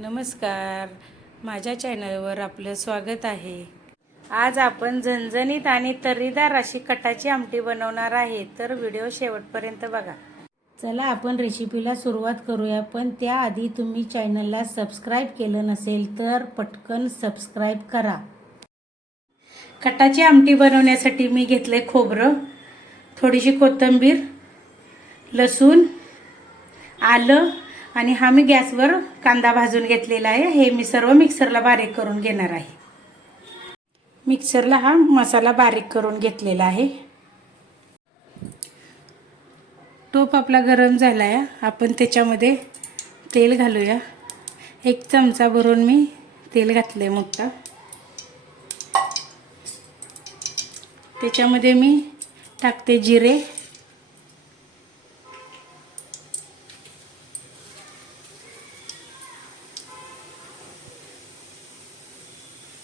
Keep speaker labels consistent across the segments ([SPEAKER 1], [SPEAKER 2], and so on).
[SPEAKER 1] नमस्कार. माझ्या चॅनलवर आपलं स्वागत आहे. आज आपण झणझणीत आणि तर्रीदार अशी कटाची आमटी बनवणार आहे तर व्हिडिओ शेवटपर्यंत बघा. चला आपण रेसिपीला सुरुवात करूया पण त्याआधी तुम्ही चॅनलला सबस्क्राईब केलं नसेल तर पटकन सबस्क्राईब करा. कटाची आमटी बनवण्यासाठी मी घेतले खोबरं थोडीशी कोथिंबीर लसूण आलं आणि हा मी गॅसवर कांदा भाजून घेतलेला आहे. हे मी सर्व मिक्सरला बारीक करून घेणार आहे. मिक्सरला हा मसाला बारीक करून घेतलेला आहे. टोप आपला गरम झाला आहे आपण त्याच्यामध्ये तेल घालूया. एक चमचा भरून मी तेल घातलं आहे मोठा. त्याच्यामध्ये मी टाकते जिरे.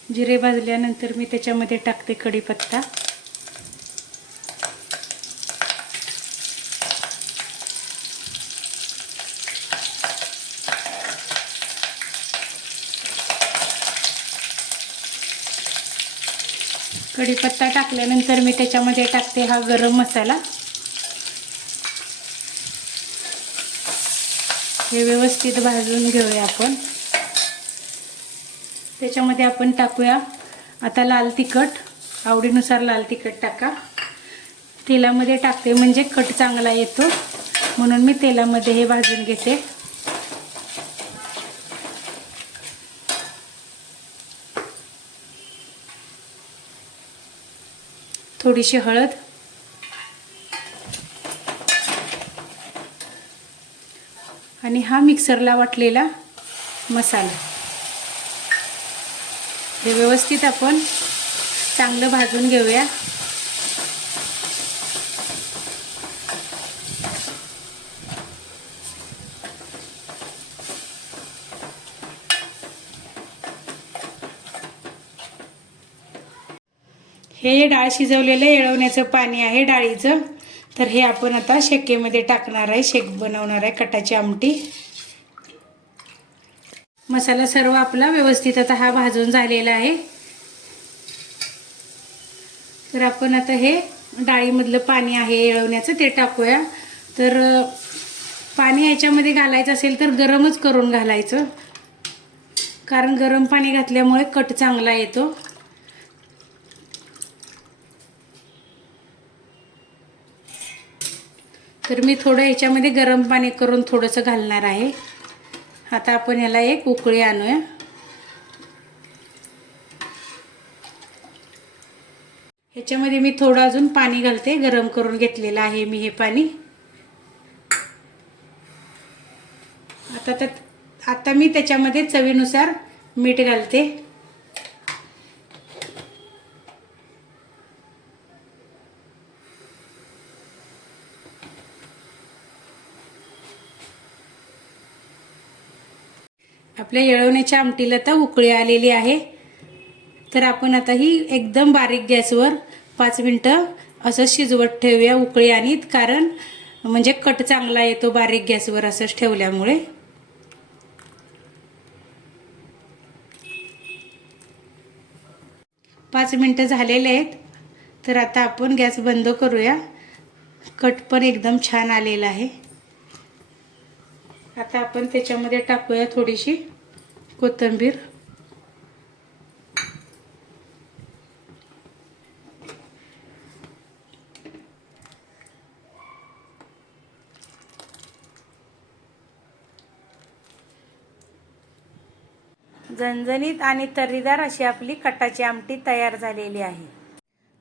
[SPEAKER 1] जिरे भाजल्यानंतर मी त्याच्यामध्ये टाकते कढीपत्ता. कढीपत्ता टाकल्यानंतर मी त्याच्यामध्ये टाकते हा गरम मसाला. हे व्यवस्थित भाजून घेऊया आपण. त्याच्यामध्ये आपण टाकूया. आता लाल तिखट आवडीनुसार लाल तिखट टाका. तेलामध्ये टाकते म्हणजे कट चांगला येतो. म्हणून मी तेलामध्ये हे भाजून घेते. थोडीशी हळद. आणि हा मिक्सरला वाटलेला मसाला. हे व्यवस्थित आपण चांगलं भाजून घेऊया. हे डाळ शिजवलेलं येळवण्याचं पाणी आहे डाळीचं. तर हे आपण आता शेकेमध्ये टाकणार आहे शेक बनवणार आहे कटाची आमटी. मसाला सर्व आपला व्यवस्थित आता हा भाजून झालेला आहे. तर आपण आता हे डाळीमधलं पाणी आहे येळवण्याचं ते टाकूया. तर पाणी याच्यामध्ये घालायचं असेल तर गरमच करून घालायचं. कारण गरम पाणी घातल्यामुळे कट चांगला येतो. तर मी थोडं याच्यामध्ये गरम पाणी करून थोडंसं घालणार आहे. आता आपण ह्याला एक उकळी आणूया. ह्याच्यामध्ये मी थोडं अजून पाणी घालते. गरम करून घेतलेलं आहे मी हे पाणी. आता त्यात आता मी त्याच्यामध्ये चवीनुसार मीठ घालते. आपल्या येळवण्याच्या आमटीला तर उकळी आलेली आहे. तर आपण आता ही एकदम बारीक गॅसवर पाच मिनटं असं शिजवत ठेवूया उकळी आणि कारण म्हणजे कट चांगला येतो बारीक गॅसवर असंच ठेवल्यामुळे. पाच मिनटं झालेले आहेत. तर आता आपण गॅस बंद करूया. कट पण एकदम छान आलेला आहे. आता आपण त्याच्यामध्ये टाकूया थोडीशी. कोथिंबीर. झणझणीत आणि तर्रीदार अशी आपली कटाची आमटी तयार झालेली आहे.